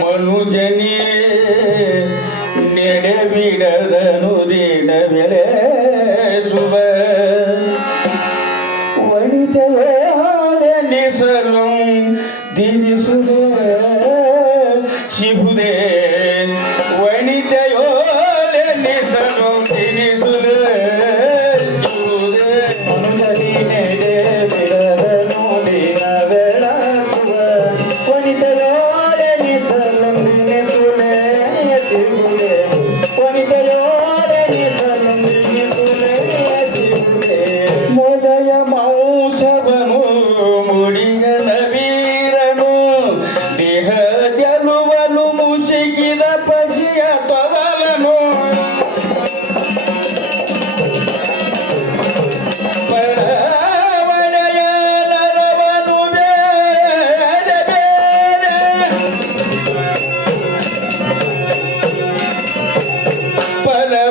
ಮನುಜನೇ ನೆಡವಿಡದನು ದಿನ ಬೆಲೆ ಶುಭ ವಣಿತೆಯ திவிசுரே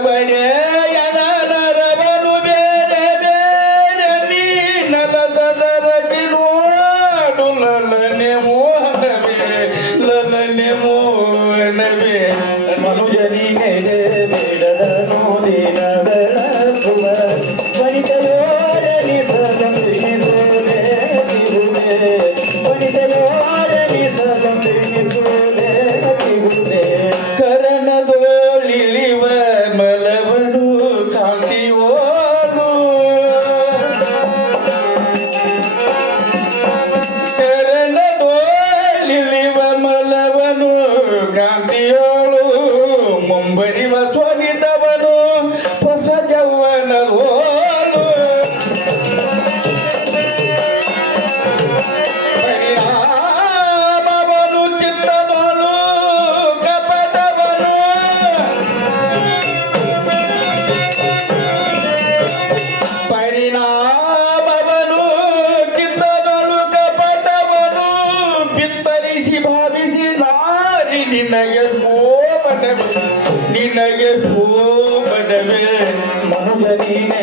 everybody. ನಿನಗೆ ಹೂ ಬಡವೆ ಮನದ ನೀನೇ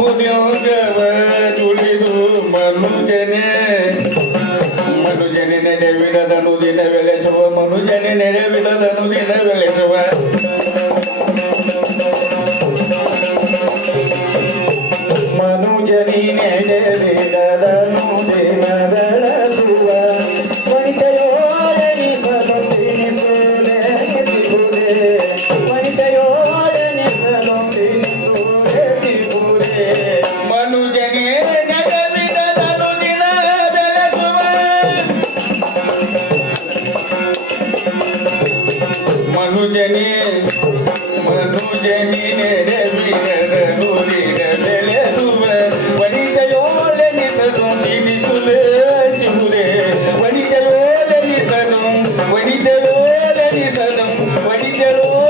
ಎಂಬುದ್ಯೋಗವ ತುಳಿದು ಮನುಜನೆ. ಮನುಜನೆ ನೆರವಿಡದನು ದಿನ ಬೆಳೆಸುವ ಮನುಜನೆ ನೆರವಿಡದನು ದಿನ ಬೆಳೆಸುವ. ಮನುಜನಿ ನೆರವಿಡದನು ದಿನ When he did all that he said, when he did all that he said, when he did all that he said, when he did all that he